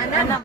अनम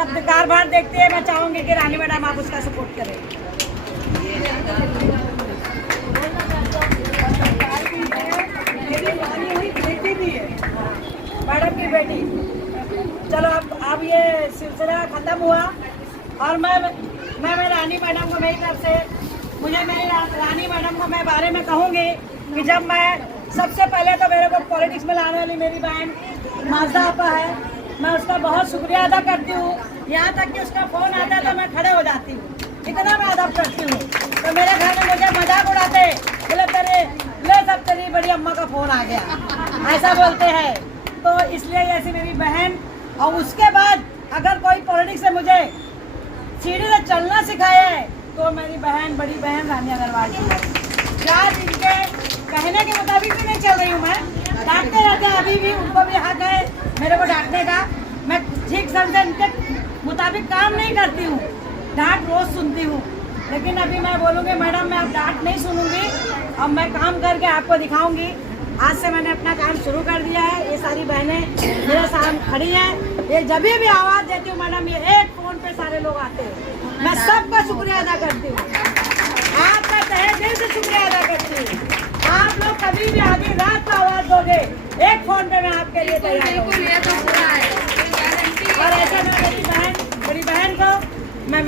सब कारभार देखते हैं। मैं चाहूंगी कि रानी मैडम आप उसका सपोर्ट करें। बेटी भी है मैडम की बेटी। चलो अब ये सिलसिला खत्म हुआ और मैं रानी मैडम को मेरी तरफ से मुझे मेरी रानी मैडम को मैं बारे में कहूँगी कि जब मैं सबसे पहले तो मेरे को पॉलिटिक्स में लाने वाली मेरी बहन माजदा आपा है, मैं उसका बहुत शुक्रिया अदा करती हूँ। यहाँ तक कि उसका फ़ोन आता है तो मैं खड़े हो जाती हूँ, इतना मैं अदब करती हूँ। तो मेरे घर में मुझे मजाक उड़ाते, बोले तेरे ले सब तेरी बड़ी अम्मा का फ़ोन आ गया, ऐसा बोलते हैं। तो इसलिए ऐसी मेरी बहन। और उसके बाद अगर कोई पॉलिटिक्स से मुझे सीढ़ी से चलना सिखाया है तो मेरी बहन, बड़ी बहन रानी अग्रवाल की है। शायद इनके कहने के मुताबिक भी नहीं चल रही हूँ मैं, डांटते रहते हैं, अभी भी उनको भी हक है मेरे को डांटने का। मैं ठीक समझे इनके मुताबिक काम नहीं करती हूँ, डांट रोज सुनती हूँ। लेकिन अभी मैं बोलूँगी मैडम मैं अब डांट नहीं सुनूंगी, अब मैं काम करके आपको दिखाऊंगी। आज से मैंने अपना काम शुरू कर दिया है। ये सारी बहनें मेरे सामने खड़ी हैं, ये जब भी आवाज़ देती हूँ मैडम ये एक फ़ोन पे सारे लोग आते हैं। मैं सबका शुक्रिया अदा करती हूँ, आपका तहे दिल से शुक्रिया अदा करती हूँ। आप लोग कभी भी आधी रात को आवाज़ दोगे, एक फ़ोन पे मैं आपके लिए तैयार हूँ। और ऐसे में मेरी बहन, बड़ी बहन को मैं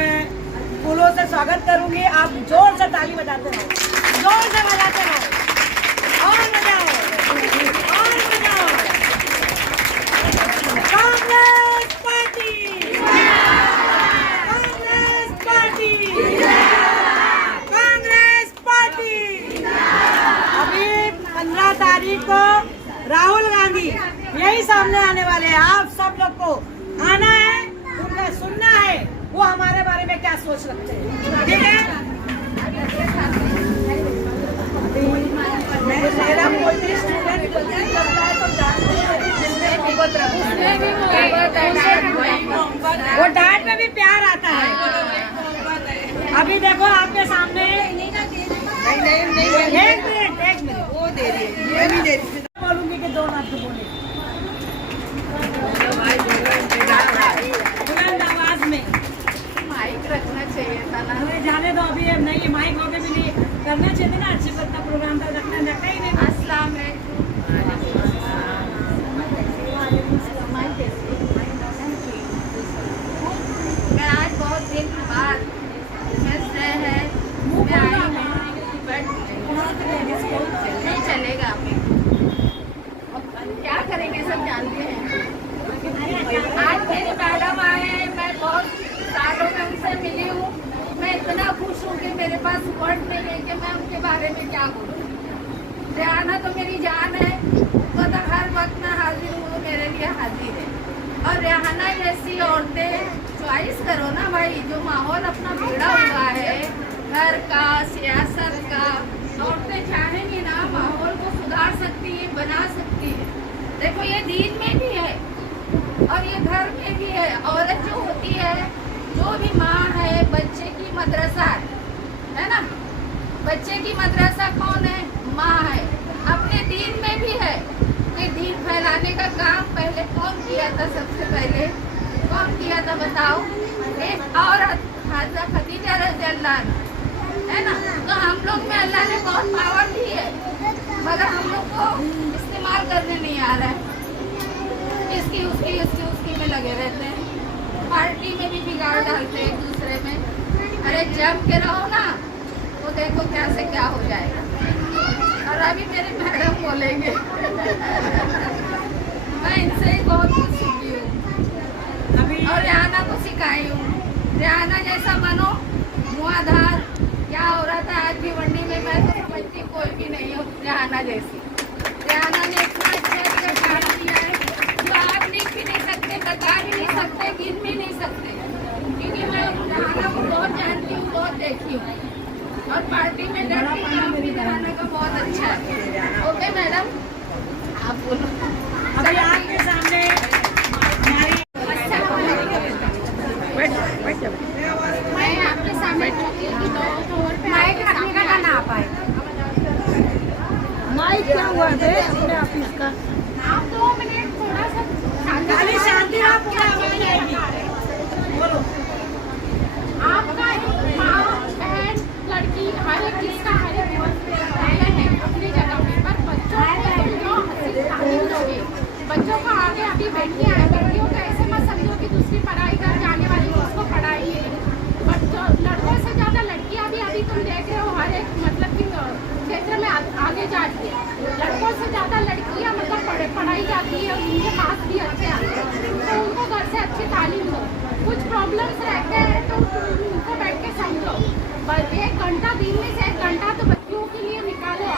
फूलों से स्वागत करूँगी। आप जोर से ताली बजाते रहो, जोर से बजाते रहो और बजाओ और बजाओ। Congress party, Congress party, Congress party. अभी 15 तारीख को राहुल गांधी यही सामने आने वाले हैं। आप सब लोग को आना है, उनका सुनना है वो हमारे बारे में क्या सोच रखते हैं, ठीक है। मेरा कोई स्टूडेंट करता है तो वो डांट में भी प्यार आता है। अभी देखो आपके सामने एक मिनट वो दे रही है, बोलूंगी कि 2 लाख बोले बुलंद आवाज में। माइक रखना चाहिए था ना, हमें जाने दो अभी नहीं, माइक होके भी नहीं करना चाहिए ना। अच्छी पत्ता प्रोग्राम था, रखा ही नहीं। अस्सलाम मैं आज बहुत दिन बाद नहीं चलेगा, क्या करेंगे सब जानते हैं। आज मेरी मैडम आए, मैं बहुत सालों में उनसे मिली हूँ। मैं इतना खुश हूँ कि मेरे पास वर्ड नहीं है कि मैं उनके बारे में क्या बोलूँ। रेहाना तो मेरी जान है, तो हर वक्त मैं हाजिर हूँ, मेरे लिए हाजिर है। और रेहाना जैसी औरतें चॉइस करो ना भाई, जो माहौल अपना बिगड़ा हुआ है घर का, सियासत का, औरतें चाहेंगी ना माहौल को सुधार सकती है, बना सकती है। देखो ये दीन में भी है और ये घर में भी है। औरत जो होती है, जो भी माँ है, बच्चे की मदरसा है ना, बच्चे की मदरसा कौन है? माँ है। अपने दीन में भी है। ये दीन फैलाने का काम पहले कौन किया था? सबसे पहले कौन किया था बताओ? एक औरत हज़रत खदीजा रज़ियल्लाहु अन्हा, है ना। तो हम लोग में अल्लाह ने बहुत पावर दी है, मगर हम लोग को इस्तेमाल करने नहीं आ रहा है। इसकी उसकी में लगे रहते हैं, पार्टी में भी बिगाड़ डालते हैं एक दूसरे में। अरे जम के रहो ना, तो देखो क्या से क्या हो जाएगा। और अभी मेरे मैडम बोलेंगे मैं इनसे ही बहुत कुछ सीखी हूँ और रेहाना को सिखाई हूँ। रेहाना जैसा बनो, मुआधार क्या हो रहा था आज भी मंडी में, मैं तो समझती कोई भी नहीं हो रेहाना जैसी। रेहाना ने इतना अच्छा काम किया है जो आप लिख भी नहीं सकते, बता भी नहीं सकते, गिन भी नहीं सकते, क्योंकि मैं रेहाना को बहुत जानती हूँ, बहुत देखी हूँ। और पार्टी में रेहाना का बहुत अच्छा है। ओके मैडम, आप बोलो। अभी आपके सामने मैं आपके सामने माइक रखने का ना पाए। माइक क्या हुआ है अपने ऑफिस का? आप 2 मिनट थोड़ा सा शांति, आप पूरा हो जाएगी। आगे जा रही है। लड़कों से ज़्यादा लड़कियाँ मतलब पढ़ाई जाती है, उनके पास भी अच्छे आते हैं, तो उनको घर से अच्छी तालीम दो। कुछ प्रॉब्लम्स रहते हैं तो उनको बैठ के समझो। बस 1 घंटा दिन में से 1 घंटा तो बच्चों के लिए निकालो।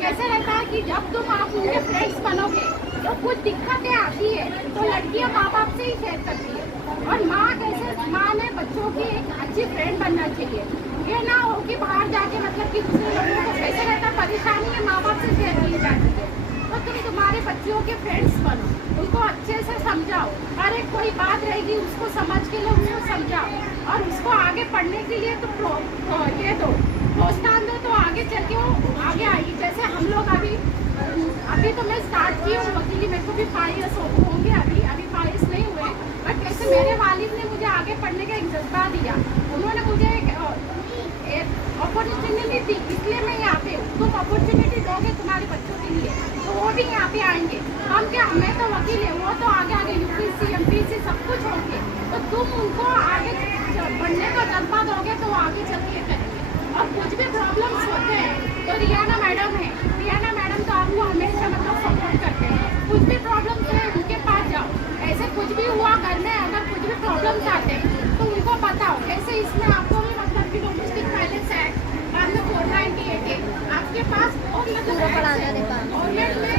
कैसे रहता है कि जब तुम आप उनके फ्रेंड्स बनोगे तो कुछ दिक्कतें आती है तो लड़कियाँ माँ बाप से ही शेयर करती है, और माँ ने बच्चों की एक अच्छी फ्रेंड बनना चाहिए। ये ना हो कि बाहर जाके मतलब कि दूसरे लोगों को कैसे रहता परेशानी है, माँ बाप से शेयर की जाती है। तो तुम तुम्हारे बच्चों के फ्रेंड्स बनो, उनको अच्छे से समझाओ, हर एक कोई बात रहेगी उसको समझ के लो, उसको समझाओ, और उसको आगे पढ़ने के लिए तो ये दो प्रोत्साहन दो, तो आगे चल के वो आगे आएगी। जैसे हम लोग अभी तो मैं स्टार्ट की हूँ वकीली, मेरे को भी 5 ईयर्स होंगे, अभी 5 ईयर्स नहीं हुए, बट कैसे मेरे वालिद ने मुझे आगे पढ़ने का एक जज्बा दिया। उन्होंने मुझे एक अपॉर्चुनिटी दी, इसलिए मैं यहाँ पे हूँ। तुम अपॉर्चुनिटी दोगे तुम्हारे बच्चों के लिए तो वो भी यहाँ पे आएंगे। हम क्या, मैं तो वकील है, वो तो आगे यूपीएससी एमपीएससी सब कुछ होंगे, तो तुम उनको आगे बढ़ने का जज्बा दोगे तो वो आगे चल के करेंगे। और कुछ भी प्रॉब्लम्स होते हैं तो रियाना मैडम है, रियाना मैडम तो आपको हमेशा मतलब सपोर्ट करते हैं। कुछ भी प्रॉब्लम्स है उनके पास जाओ, ऐसे कुछ भी हुआ घर में अगर कुछ भी प्रॉब्लम्स आते हैं तो उनको बताओ। कैसे इसमें आपको भी मतलब कि डोमेस्टिक वायलेंस एक्ट बाद में 498 आपके पास बहुत मतलब गवर्नमेंट में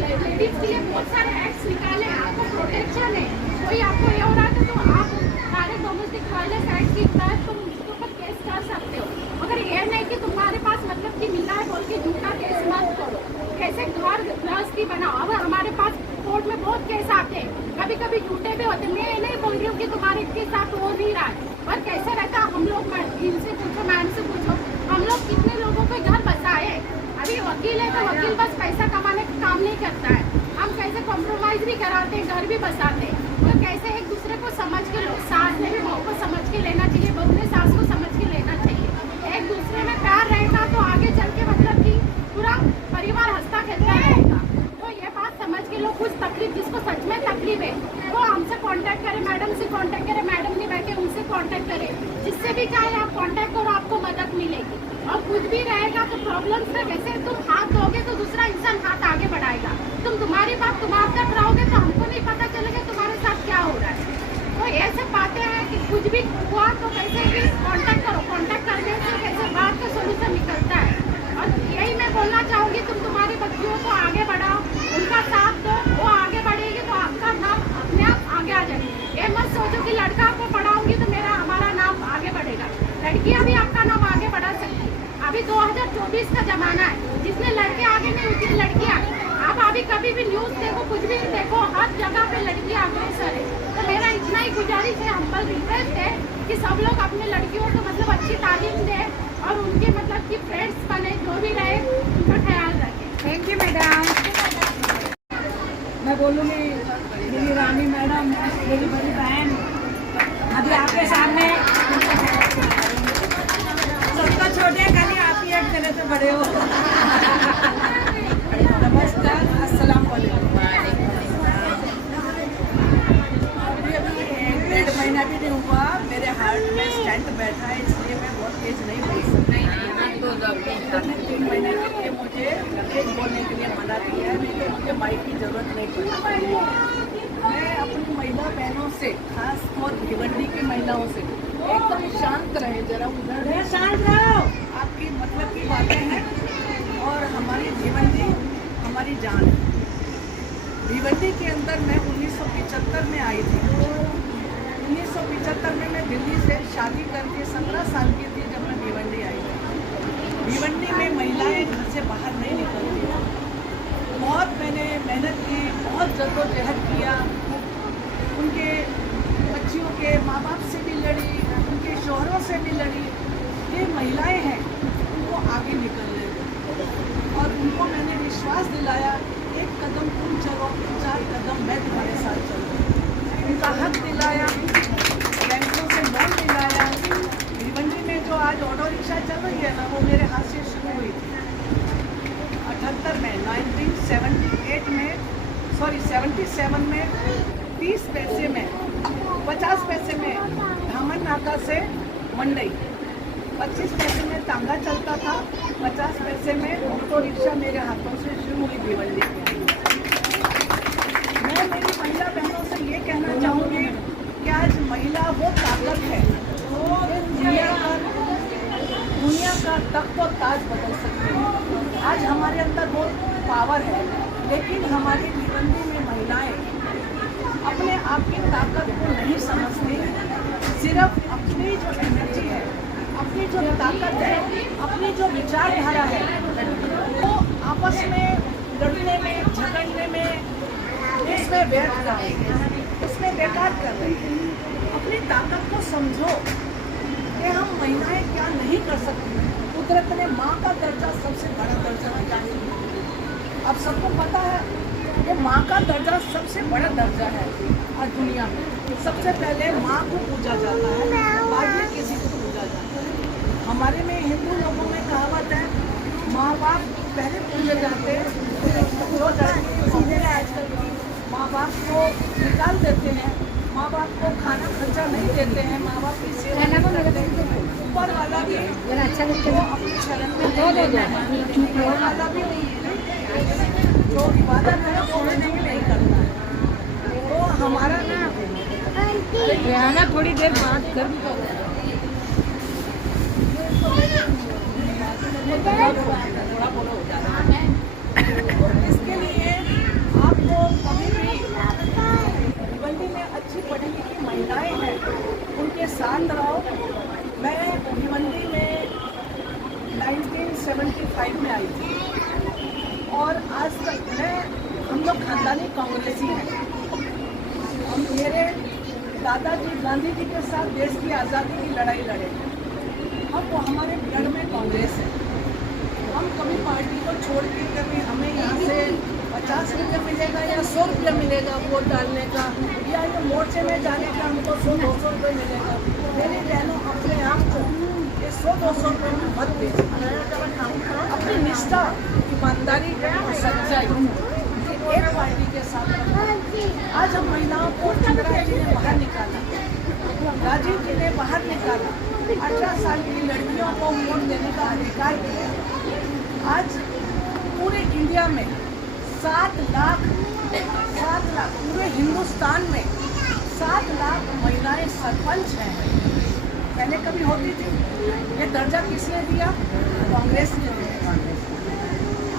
लेडीज के लिए बहुत सारे एक्ट्स निकाले, आपको प्रोटेक्शन है। कोई आपको ये हो रहा है तो आप सारे डोमेस्टिक वायलेंस एक्ट के तहत तुम उसके ऊपर केस कर सकते हो। मगर ये नहीं कि तुम्हारे पास मतलब कि मिला है बोल के झूठा केस मत करो। कैसे घर गृहस्थी बनाओ। अब हमारे पास कोर्ट में बहुत केस आते हैं, कभी कभी झूठे भी होते हैं। मैं ये नहीं बोल रही हूँ कि तुम्हारे के साथ हो नहीं रहा है, पर कैसे रहता हम लोग, इनसे पूछो, मैम से पूछो, हम लोग कितने लोगों को घर बसाए। अभी वकील है तो वकील बस पैसा कमाने का काम नहीं करता है, हम कैसे कॉम्प्रोमाइज भी कराते हैं, घर भी बसाते हैं। तो कैसे एक दूसरे को समझ के लो, सास ने भी बहू को समझ के लेना चाहिए, बहू ने सास को समझ के लेना चाहिए। एक दूसरे में प्यार रहेगा तो आगे चल के मतलब कि पूरा परिवार हंसता खेलता रहेगा। तो ये बात समझ के लो। कुछ तकलीफ, जिसको सच में तकलीफ है वो हमसे कांटेक्ट करे, मैडम से कांटेक्ट करे, मैडम ने बैठे उनसे कांटेक्ट करे, जिससे भी चाहे आप कांटेक्ट करो, आपको मदद मिलेगी। और कुछ भी रहेगा तो प्रॉब्लम से वैसे तुम हाथ दोगे तो दूसरा इंसान हाथ आगे बढ़ाएगा। तुम तुम्हारी बात तुम्हारे तक रहोगे तो हमको नहीं पता चलेगा तुम्हारे साथ क्या हो रहा है। तो ये सब बातें हैं कि कुछ भी हुआ तो कैसे भी कांटेक्ट करो, कांटेक्ट करने से कैसे बात का सोल्यूशन निकलता है। और यही मैं बोलना चाहूँगी, तुम तुम्हारी बच्चियों को आगे बढ़ाओ, उनका साथ दो, वो आगे बढ़ेगी तो आपका नाम अपने आप आगे आ जाएगी। ये मत सोचो कि लड़का को पढ़ाऊंगी तो हमारा नाम आगे बढ़ेगा, लड़कियाँ भी आपका नाम आगे बढ़ा सकती है। अभी 2024 का जमाना है, जिसमें लड़के आगे नहीं उतनी लड़कियाँ। आप अभी कभी भी न्यूज़ देखो, कुछ भी देखो, हर जगह पे लड़कियाँ अग्रसर है। तो मेरा इतना ही गुजारिश है, हम्बल रिक्वेस्ट है कि सब लोग अपने लड़कियों को मतलब अच्छी तालीम दें और उनके मतलब कि फ्रेंड्स बने, जो भी रहे उनका ख्याल रखें। Thank you madam. मैं बोलूँगी मेरी रानी मैडम, मेरी बड़ी बहन, अभी आपके सामने सबका छोटे खाली आप ही एक तरह से बड़े हो। नमस्कार, अस्सलाम वालेकुम। अभी 1-1.5 महीना भी नहीं हुआ, मेरे हार्ट में स्टेंट बैठा है, इसलिए मैं बहुत तेज नहीं बोल सकती। 3 महीने के लिए मुझे तेज बोलने के लिए मना किया है, नहीं तो मुझे माइक की जरूरत नहीं पड़ती। मैं अपनी महिला बहनों से, खास तौर भिवंडी की महिलाओं से एकदम शांत रहे, जरा उधर शांत रहो, आपकी मतलब की बातें हैं। और हमारी भिवंडी हमारी जान है। भिवंडी के अंदर मैं 1975 में आई थी। 1975 में मैं दिल्ली से शादी करके 17 साल की थी जब मैं भिवंडी आई थी। भिवंडी में महिलाएं घर से बाहर नहीं निकलती। बहुत मैंने मेहनत की, बहुत जद्दोजहद किया, उनके बच्चियों के माँ बाप से भी लड़ी, उनके शोहरों से भी लड़ी। ये महिलाएं हैं, उनको आगे निकलने दो। और उनको मैंने विश्वास दिलाया, एक कदम तुम चलो, 4 कदम मैं तुम्हारे साथ चलूँ। उनका हक दिलाया, बैंकों से लोन दिलाया। भिवंडी में जो आज ऑटो रिक्शा चल रही है ना, वो मेरे हाथ से शुरू हुई थी 78 में, 1978 में, सॉरी 77 में 30 पैसे में, 50 पैसे में धामन नाका से मंडई 25 पैसे में तांगा चलता था, 50 पैसे में ऑटो रिक्शा मेरे हाथों से शुरू हुई भिवंडी की। मैं मेरी महिला बहनों से ये कहना चाहूँगी कि आज महिला वो ताकत है वो दुनिया का तख्त और ताज बदल सकती है। आज हमारे अंदर बहुत पावर है, लेकिन हमारी भिवंडी में महिलाएं अपने आप की ताकत को नहीं समझती। सिर्फ अपनी जो एनर्जी है, अपनी जो ताकत है, अपनी जो विचारधारा है, वो आपस में लड़ने में, झगड़ने में, इसमें व्यर्थ कर रही है, इसमें बेकार कर रही है। अपनी ताकत को समझो कि हम महिलाएं क्या नहीं कर सकती। कुदरत ने माँ का दर्जा सबसे बड़ा दर्जा दिया है। अब सबको पता है कि माँ का दर्जा सबसे बड़ा दर्जा है आज दुनिया में। सबसे पहले माँ को पूजा जाता है, बाद में किसी को पूजा जाता है। हमारे में हिंदू लोगों में कहावत है, माँ बाप पहले पूजे जाते हैं, फिर जो लड़की आजकल माँ बाप को निकाल देते हैं, माँ बाप को खाना खर्चा नहीं देते हैं, माँ बाप की सेवा करते हैं। ऊपर वाला भी वो अपनी शरण में नहीं लेता है, ऊपर वाला भी जो इबादत है वो नहीं करता है। तो हमारा ना थोड़ी देर बात कर इसके लिए आपको कभी भी भिवंडी में अच्छी पढ़ी लिखी महिलाएं हैं, उनके साथ रहो। मैं भिवंडी में 1975 में आई थी और आज तक हम लोग खानदानी कांग्रेसी हैं। हम मेरे दादाजी गांधी जी के साथ देश की आज़ादी की लड़ाई लड़े। हम वो हमारे ब्लड में कांग्रेस है। हम कभी पार्टी को छोड़ के कभी हमें यहाँ से 50 रुपये मिलेगा या 100 रुपये मिलेगा वोट डालने का, या ये मोर्चे में जाने का हमको 100-200 रुपये मिलेगा। मेरी बहनों अपने आप को ये 100-200 रुपये में मत दे। अपनी निष्ठा, ईमानदारी और सच्चाई एक पार्टी के साथ। आज हम महिलाओं को चंद्रा जी ने बाहर निकाला, राजीव जी ने बाहर निकाला, 18 साल की लड़कियों को वोट देने का अधिकार दिया। आज पूरे इंडिया में 7 लाख पूरे हिंदुस्तान में 7 लाख महिलाएं सरपंच हैं। पहले कभी होती थी? ये दर्जा किसने दिया? कांग्रेस ने दिया।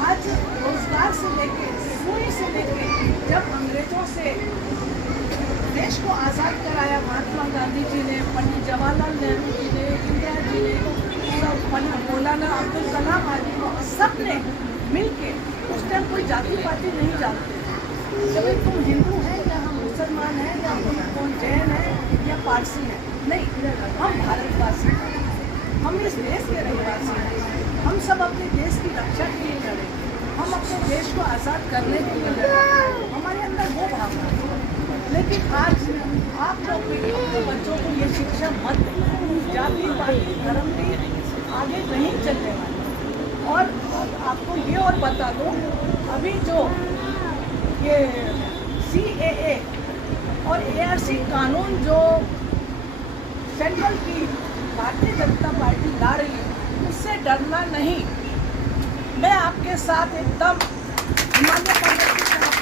आज रोजगार से लेके, सुई से लेके, जब अंग्रेजों से देश को आज़ाद कराया महात्मा गांधी जी ने, पंडित जवाहरलाल नेहरू जी ने, इंदिरा जी ने, सब मौलाना अब्दुल कलाम आदि को सब ने मिल के, उस टाइम कोई जाति पाति नहीं जानते। जब तुम हिंदू हैं या हम मुसलमान हैं या कौन जैन है या पारसी है, नहीं, हम भारतवासी हैं, हम इस देश के रहवासी हैं। हम सब अपने देश की रक्षा के लिए लड़े, हम अपने देश को आज़ाद करने के लिए लड़े। हमारे अंदर वो भावना है। लेकिन आज आप लोग भी अपने बच्चों को ये शिक्षा मत दें। जाति पाति धर्म भी आगे नहीं चलने वाले। और आपको ये और बता दो, अभी जो ये CAA और ARC कानून जो सेंट्रल की भारतीय जनता पार्टी ला रही है, उससे डरना नहीं। मैं आपके साथ एकदम हिमालय पर्वत की तरफ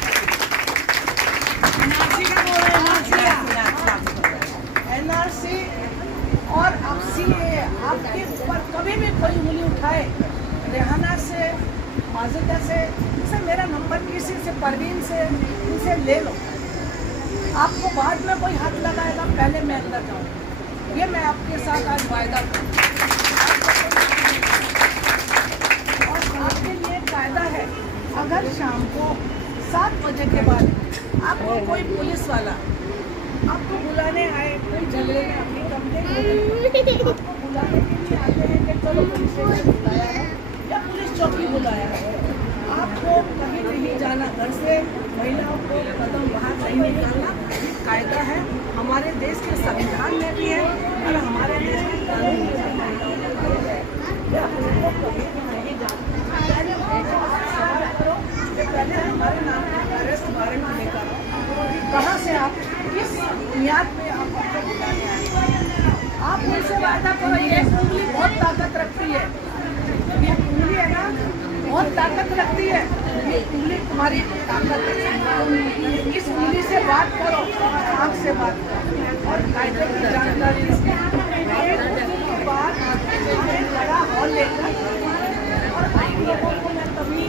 NRC और अब CAA आपके ऊपर कभी भी कोई उंगली उठाए, रेहाना से, माजिदा से, मेरा नंबर किसी से, परवीन से, इनसे ले लो। आपको बाद में कोई हाथ लगाएगा, पहले मैं अंदर जाऊँ। ये मैं आपके साथ आज वायदा करूँ। और आपके लिए कायदा है, अगर शाम को 7 बजे के बाद आपको कोई पुलिस वाला आपको बुलाने आए, कोई झगड़े में अपनी कंप्लेंट आपको बुलाने के लिए आते हैं कि चलो पुलिस स्टेशन बुलाया है या पुलिस चौकी बुलाया है, आपको कहीं नहीं जाना। घर से महिलाओं को कदम बाहर नहीं निकालना, कायदा है, हमारे देश के संविधान में भी है और हमारे देश के कानून में भी है। आपको कभी भी नहीं जाना। पहले हमारे नाम का अरेस्ट वारंट लेकर कहाँ से आप, किस बुनियाद पे आप हमको बुलाने आए? आप मुझसे वादा करो, ये उंगली बहुत ताकत रखती है, ये उंगली है ना बहुत ताकत रखती है, ये उंगली तुम्हारी ताकत है। इस उंगली से बात करो, आँख से बात करो और कायदे की जानकारी के बाद हमें बड़ा हॉल लेकर और आप लोगों को मैं तभी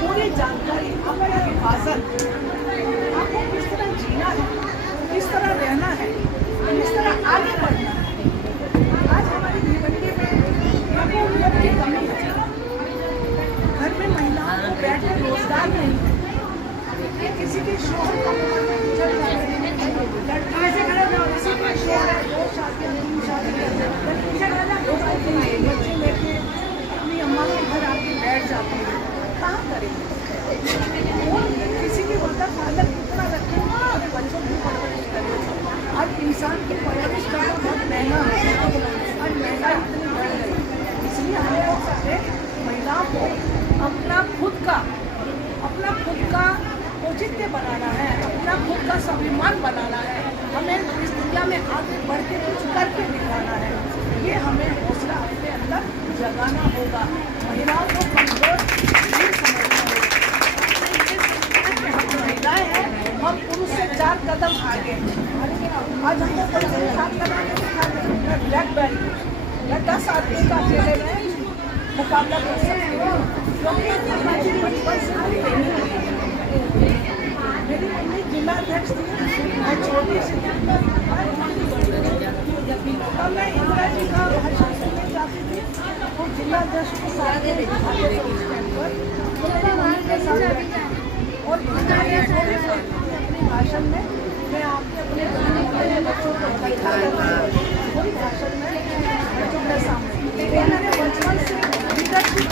पूरी जानकारी अपना विभाजन आपको किस तरह जीना है, किस तरह रहना है, किस तरह आगे बढ़ना है। आज हमारी भिवंडी में हुकूमत की कमी है, घर में महिलाओं को बैठ कर रोजगार नहीं है, ये किसी के शोहर का चल रहा है, लड़का ऐसे खड़ा हो, किसी के शोहर है, 2 शादियां 3 शादियां बच्चे लेके अपनी अम्मा के घर आके बैठ जाते हैं, कहाँ करेंगे? और किसी की वक्त हालत कितना रखे अपने बच्चों की परवरिश करें। आज इंसान की परवरिश करना बहुत महंगा है, आज महंगाई इतनी बढ़ गई, इसलिए हम लोग चाहते महिलाओं को अपना खुद का औचित्य बनाना है, अपना खुद का स्वाभिमान बनाना है, हमें इस दुनिया में आगे बढ़ के कुछ करके दिखाना है। ये हमें हौसला अपने अंदर जगाना होगा, महिलाओं को कमजोर नहीं समझना होगा। हम महिलाएं हैं, हम पुरुष से 4 कदम आगे। आज हमको कोई 7 कदम आगे दिखा दे, ब्लैक बेल्ट या 10 आदमी का अकेले में मुकाबला कर सकते हो, क्योंकि बचपन से मेरी मम्मी जिला अध्यक्ष थी, मैं छोटी सी तब मैं इंदिरा जी का भाषण सुनने जाती थी, तो जिला अध्यक्ष को साथ में बिठाते थे उस टाइम पर, तो मेरी मम्मी के साथ और अपने भाषण में मैं अपने बच्चों को बैठा वही भाषण में बच्चों के सामने मैंने बचपन से लीडरशिप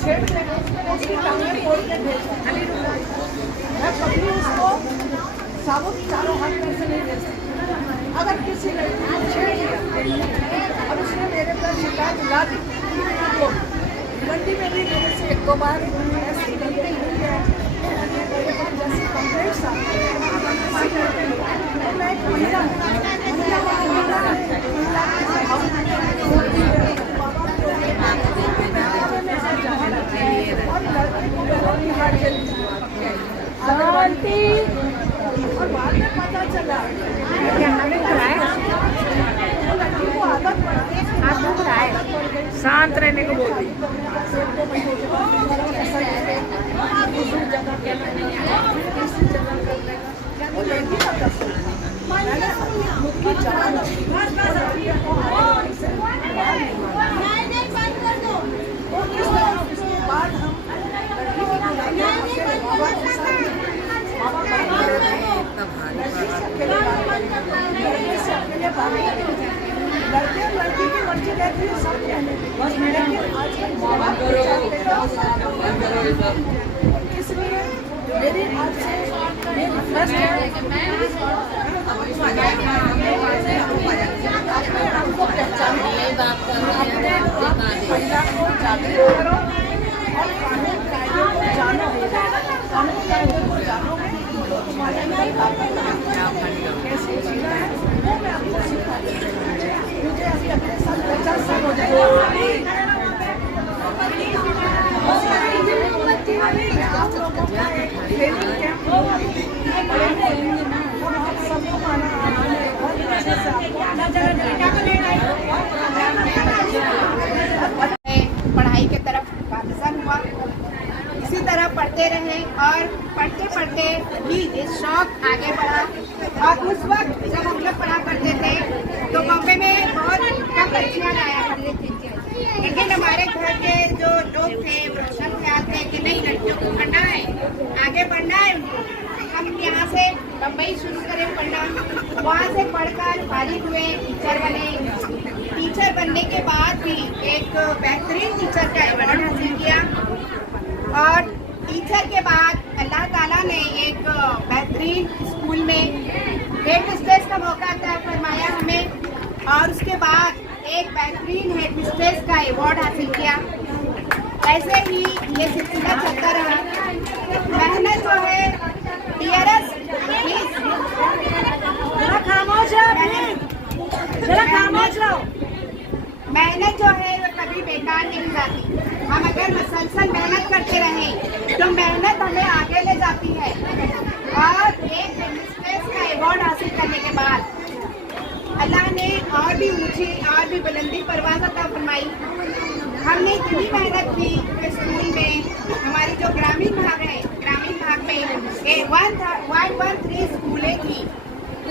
छेड़ देगा उसकी टांगें तोड़ के भेजा, मैं कभी उसको साबुत चारों हाथ में से नहीं दे सकती। अगर किसी लड़की को छेड़ दिया और उसने मेरे पर शिकायत ला दी, तो भिवंडी में भी मेरे से 1-2 बार ऐसी गलती हुई है, मेरे पास जैसी कंप्लेंट्स आती है, तो मैं एक महिला और बाद में पता चला शांत रहने को बोल लड़के लड़की की मर्जी रहती है सब कहने, बस मेरे आजकल माँ बाप इसलिए मेरी आपसे ये रिक्वेस्ट है, आपको पहचानो, अपने महिला को जागरूक करो और कानून कायदे को जानो, कानून कायदे को जानोगे तो तुम्हारे कैसे जीना है वो मैं आपको सिखाती हूँ। मुझे अभी अपने साथ 50 साल हो जाएगा, आप लोगों का ट्रेनिंग कैंप सबको माना बहुत अच्छे से पढ़ाई के तरफ वापसन हुआ, इसी तरह पढ़ते रहे और पढ़ते पढ़ते भी ये शौक आगे बढ़ा। और उस वक्त जब हम लोग पढ़ा करते थे तो बॉम्बे में बहुत कम लड़कियाँ आया करती थी, लेकिन हमारे घर के जो लोग थे वो सब ख्याल थे कि नहीं, लड़कियों को पढ़ना है, आगे बढ़ना है उनको। हम यहाँ से बम्बई शुरू करें पढ़ना, वहाँ से पढ़कर फारिग हुए, टीचर बने। टीचर बनने के बाद भी एक बेहतरीन टीचर का अवार्ड हासिल किया और टीचर के बाद अल्लाह ताला ने एक बेहतरीन स्कूल में हेड मिस्ट्रेस का मौका अता फरमाया हमें और उसके बाद एक बेहतरीन हेड मिस्ट्रेस का अवार्ड हासिल किया। ऐसे ही ये सिलसिला चलता रहा। मेहनत जो है टीआरएस खामोश खामोश रहो प्लीज, जरा खामोश रहो। मेहनत जो है वो कभी बेकार नहीं जाती। हम अगर मुसलसल मेहनत करते रहें तो मेहनत हमें आगे ले जाती है। और एक मिस्ट्रेस का अवार्ड हासिल करने के बाद अल्लाह ने और भी ऊंची और भी बुलंदी परवाज़ अता फरमाई। हमने इतनी मेहनत की कि स्कूल में हमारी जो ग्रामीण भाग है, ग्रामीण भाग में 113 स्कूलें थी,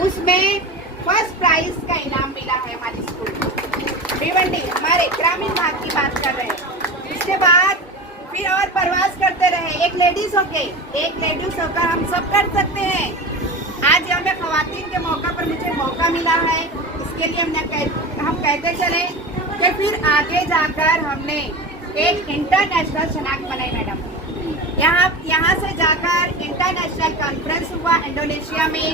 उसमें फर्स्ट प्राइज का इनाम मिला है हमारे स्कूल को। भिवंडी हमारे ग्रामीण भाग की बात कर रहे हैं। इसके बाद फिर और प्रवास करते रहे। एक लेडीज होकर हम सब कर सकते हैं। आज हमें खवातीन के मौका पर मुझे मौका मिला है, इसके लिए हम कहते चले कि फिर आगे जाकर हमने एक इंटरनेशनल शनाख्त बनाई मैडम। यहाँ से जाकर इंटरनेशनल कॉन्फ्रेंस हुआ इंडोनेशिया में।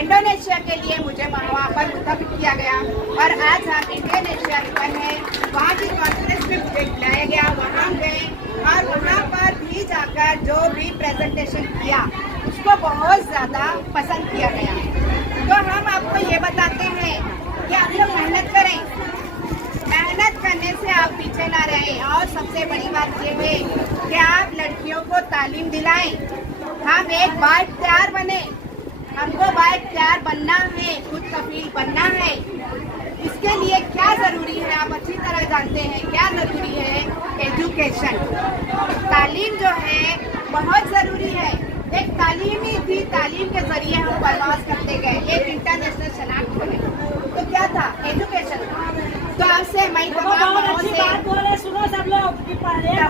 इंडोनेशिया के लिए मुझे वहाँ पर मुतफिक किया गया और आज हम इंडोनेशिया पर है। वहाँ की कॉन्फ्रेंस में मुझे बुलाया गया, वहाँ गए और वहाँ पर भी जाकर जो भी प्रेजेंटेशन किया उसको बहुत ज़्यादा पसंद किया गया। तो हम आपको ये बताते हैं कि आप लोग मेहनत करें, मेहनत करने से आप पीछे ना रहें। और सबसे बड़ी बात ये है कि आप लड़कियों को तालीम दिलाएं। हम एक बार तैयार बने, हमको बाइक तैयार बनना है, खुद कफील बनना है। इसके लिए क्या जरूरी है आप अच्छी तरह जानते हैं। क्या जरूरी है? एजुकेशन, तालीम जो है बहुत जरूरी है। एक तालीम ही थी, तालीम के जरिए हम प्रवास करते गए, एक इंटरनेशनल शनाख्त बने। तो क्या था? एजुकेशन। तो आपसे मैं सुनो सब लोग, क्या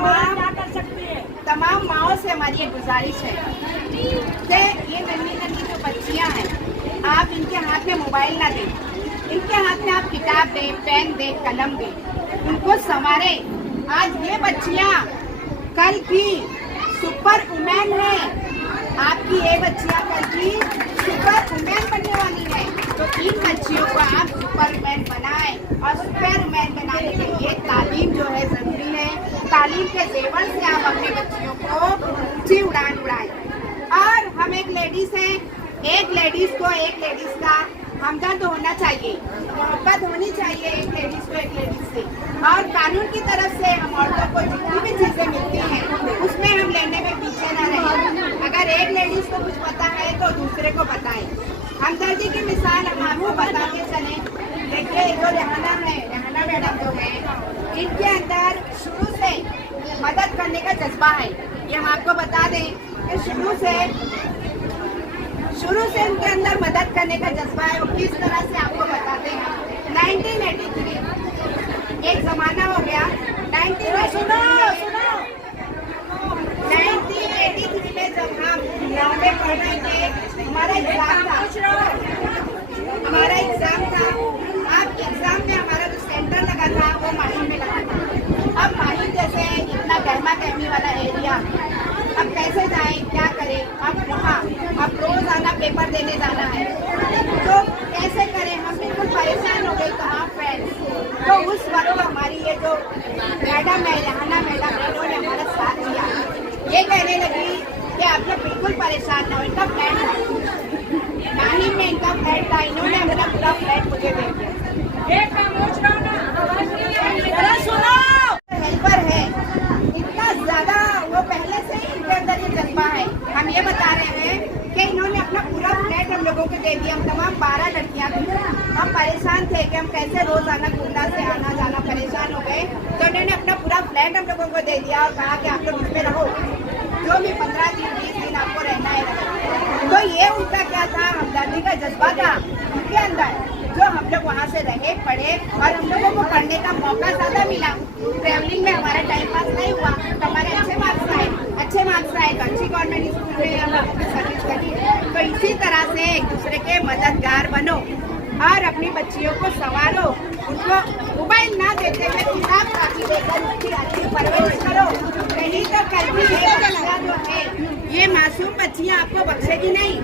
कर सकते हैं। तमाम माओ से हमारी एक गुजारिश है कि ये नन्ही जो बच्चियां हैं, आप इनके हाथ में मोबाइल ना दें, इनके हाथ में आप किताब दें, पेन दें, कलम दें, उनको संवारें। आज ये बच्चियां कल की सुपर वुमेन है। आपकी ये बच्चियां कल की सुपर वुमेन बनने वाली है। तो इन बच्चियों को आप सुपर वुमेन बनाएं और सुपर वुमेन बनाने के लिए तालीम जो है जरूरी है। तालीम के जेवर से आप अपनी बच्चियों को ऊंची उड़ान उड़ाएं। और हम एक लेडीज हैं, एक लेडीज का हमदर्द होना चाहिए, मोहब्बत होनी चाहिए एक लेडीज को एक लेडीज से। और कानून की तरफ से हम औरतों को जितनी भी चीजें मिलती हैं उसमें हम लेने में पीछे न रहें। अगर एक लेडीज को कुछ पता है तो दूसरे को बताएं। हमदर्दी की मिसाल हम आपको बताते चले। देखिए जो रेहाना मैडम जो है, इनके अंदर शुरू से मदद करने का जज्बा है। ये हम आपको बता दें कि शुरू से उनके अंदर मदद करने का जज्बा है। वो किस तरह से आपको बताते हैं। 1983 एक जमाना हो गया। 1983 में जब हम बॉम्बे पढ़ रहे थे, हमारा एग्जाम था। अब एग्जाम में हमारा जो सेंटर लगा था वो माहिम में लगा था। अब माहिम जैसे इतना गहमा गहमी वाला एरिया, अब कैसे जाएं, क्या करें। अब रोजाना पेपर देने जाना है तो कैसे करें, हम बिल्कुल परेशान हो गए। कहाँ फ्रेंड्स, तो उस वक्त हमारी ये जो मैडम है रेहाना मैडम, इन्होंने हमारा साथ दिया। ये कहने लगी कि आप लोग बिल्कुल परेशान ना हो, इनका फ्लैट था, नानी में इनका फ्लैट था, इन्होंने मेरा पूरा फ्लैट मुझे दे दिया। हेल्पर है, इतना ज्यादा वो पहले से ही इनके अंदर ये जज्बा है। हम ये बता रहे हैं कि इन्होंने अपना पूरा फ्लैट हम लोगों को दे दिया। हम तमाम 12 लड़कियां थी, हम परेशान थे कि हम कैसे रोजाना कुंडा से आना जाना, परेशान हो गए। तो इन्होंने अपना पूरा फ्लैट हम लोगों को दे दिया और कहा कि आप लोग इसमें रहो, जो भी 15 दिन 20 दिन आपको रहना है। तो ये उनका क्या था, हमदर्दी का जज्बा था उनके अंदर, जो हम लोग वहाँ से रहे, पढ़े और हम लोगों को पढ़ने का मौका ज़्यादा मिला। ट्रैवलिंग में हमारा टाइम पास नहीं हुआ, तो हमारे अच्छे मार्क्स आए तो अच्छी गवर्नमेंट स्कूल में हम अपनी सर्विस करी। तो इसी तरह से एक दूसरे के मददगार बनो और अपनी बच्चियों को संवारो, उनको मोबाइल ना देते हुए किताब काफी देकर उसकी अच्छी परवरिश करो। नहीं तो कल भी ये बच्चा जो है, ये मासूम बच्चियाँ आपको बख्शेगी नहीं।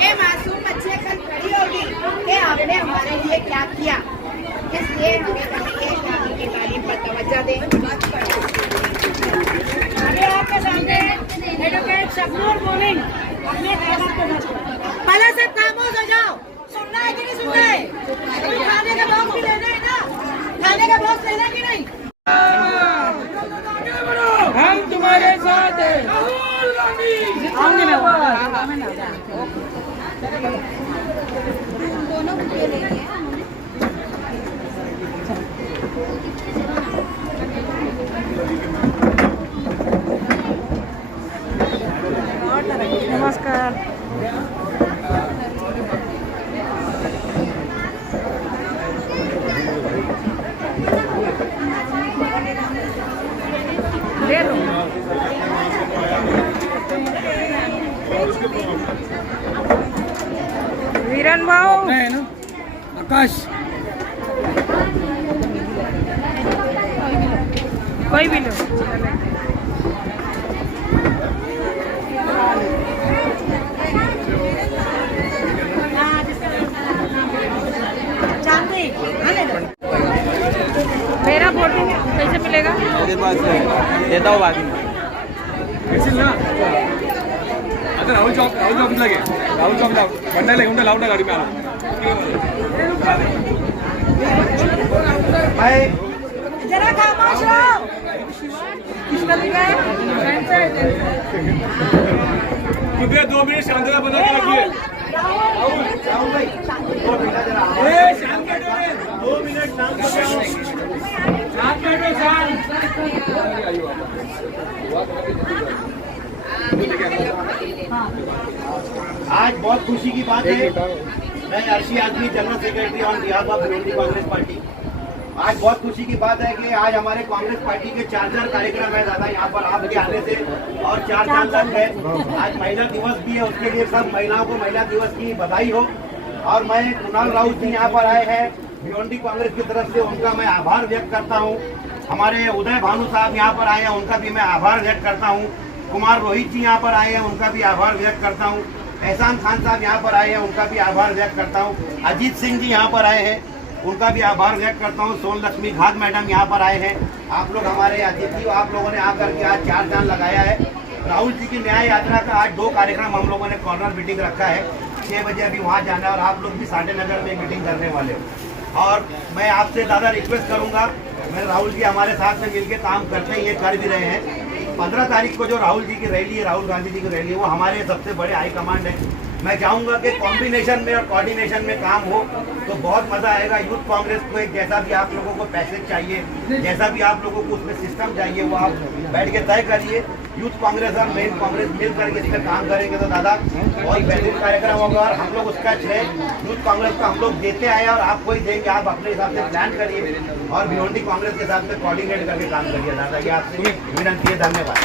ये मासूम बच्चे कल खड़ी होगी कि आपने हमारे लिए क्या किया। इसलिए हमें चाहिए कि आप इनकी तालीम पर तवज्जो दें। अभी आपके सामने एडवोकेट शबनूर बोलेंगे अपने खिलाफ। पहले से खामोश हो जाओ, सुनना है कि नहीं सुनना है? तो खाने का बॉक्स भी लेना है ना? खाने का बॉक्स लेना कि नहीं? हम तुम्हारे साथ हैं। आऊंगी मैं दोनों बुके ले लिए नमस्कार। ले लो। वीरन भाऊ है ना आकाश कोई भी लो। चांदी मेरा फोटो कैसे मिलेगा? मेरे पास है, देता हूँ बाद में। ना आता राहुल चौक लगे राहुल चौक लाओ बंडा लेके लाओ ना गाड़ी में आ जरा खामोश रहो। किसका लिखा है? मुझे 2 मिनट शांति बना के रखिए। राहुल भाई 2 मिनट जरा शांत बैठो 2 मिनट शांत बैठो आज बहुत खुशी की बात है। मैं Arshi Azmi general secretary on behalf of विरोधी कांग्रेस पार्टी। आज बहुत खुशी की बात है कि आज हमारे कांग्रेस पार्टी के 4 कार्यक्रम है दादा यहाँ पर आपके आने से और 4 चांद लग गए। आज महिला दिवस भी है, उसके लिए सब महिलाओं को महिला दिवस की बधाई हो। और मैं कुणाल राउत जी यहाँ पर आए हैं भिवंडी कांग्रेस की तरफ से, उनका मैं आभार व्यक्त करता हूँ। हमारे उदय भानु साहब यहाँ पर आए हैं, उनका भी मैं आभार व्यक्त करता हूँ। कुमार रोहित जी यहाँ पर आए हैं, उनका भी आभार व्यक्त करता हूँ। एहसान खान साहब यहाँ पर आए हैं, उनका भी आभार व्यक्त करता हूँ। अजीत सिंह जी यहाँ पर आए हैं, उनका भी आभार व्यक्त करता हूँ। सोन लक्ष्मी घाट मैडम यहाँ पर आए हैं। आप लोग हमारे अतिथि, आप लोगों ने आकर के आज 4 चांद लगाया है। राहुल जी की न्याय यात्रा का आज 2 कार्यक्रम हम लोगों ने कॉर्नर मीटिंग रखा है। 6 बजे अभी वहाँ जाना है और आप लोग भी साढ़े नगर में मीटिंग करने वाले हो। और मैं आपसे ज़्यादा रिक्वेस्ट करूँगा, मैं राहुल जी हमारे साथ में मिलकर काम करते हैं, ये कर भी रहे हैं। 15 तारीख को जो राहुल जी की रैली है, राहुल गांधी जी की रैली है, वो हमारे सबसे बड़े हाईकमांड है। मैं चाहूँगा कि कॉम्बिनेशन में और कोऑर्डिनेशन में काम हो तो बहुत मज़ा आएगा। यूथ कांग्रेस को एक जैसा भी आप लोगों को पैसेज चाहिए, जैसा भी आप लोगों को उसमें सिस्टम चाहिए, वो आप बैठ के तय करिए। यूथ कांग्रेस और मेन कांग्रेस मिल करके इस पर काम करेंगे तो दादा बहुत बेहतरीन कार्यक्रम होगा। और हम लोग उसका श्रेय यूथ कांग्रेस को हम लोग देते आए और आपको ही देंगे। आप अपने हिसाब से प्लान करिए और भिवंडी कांग्रेस के साथ में कोऑर्डिनेट करके काम करिए दादा। ये आपसे विनंती है। धन्यवाद।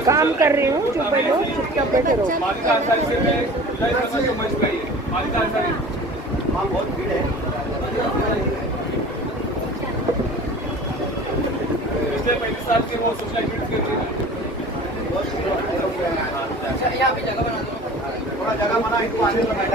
काम कर रही हूँ, चुप बैठो, चुपचाप बैठे रहो। बहुत भीड़ है। पिछले 35 साल के वो सोशल एक्टिविटीज कर रहे हैं। थोड़ा जगह बना इनको आने लगाए।